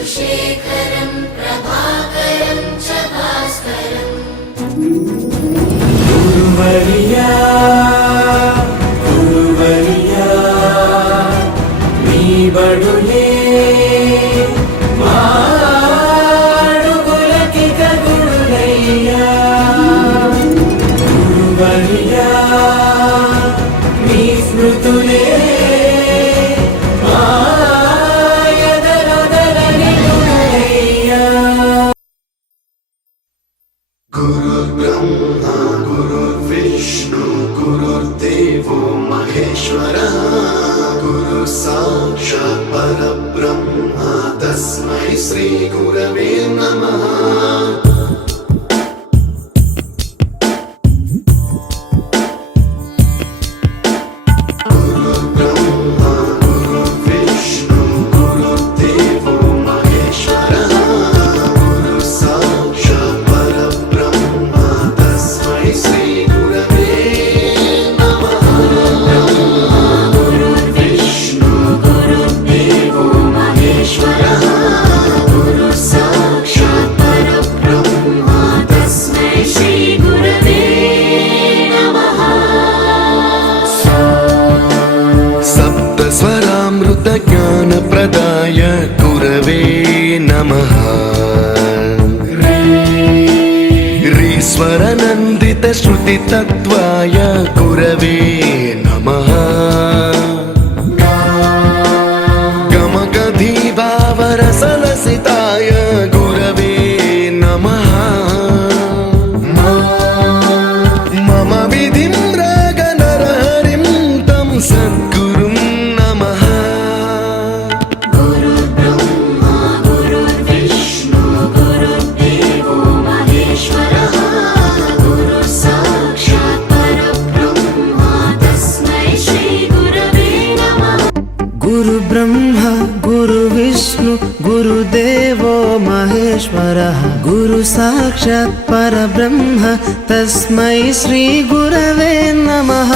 गुरुशेखरं प्रभाकरं च भास्करम् गुरुवर्या गुरुवर्या नी बडुले माडुगुलकिक गुरुलैया गुरुवर्या नी स्मृतुले गुरुर्ब्रह्मा गुरुर्विष्णु गुरुर्देवो महेश्वरः गुरु साक्षात् परब्रह्मा तस्मै श्री गुरवे नमः। ज्ञानप्रदाय गुरवे नमः। ऋस्वरनन्दित श्रुतितत्त्वाय गुरवे नमः। गमगधीभावरसलसिताय गुरवे नमः। मम विधिं रागनरहरिं तं सद्गुरुं नमः। गुरु ब्रह्मा गुरु विष्णु गुरुदेवो महेश्वरः गुरु साक्षात् परब्रह्म तस्मै श्री गुरवे नमः।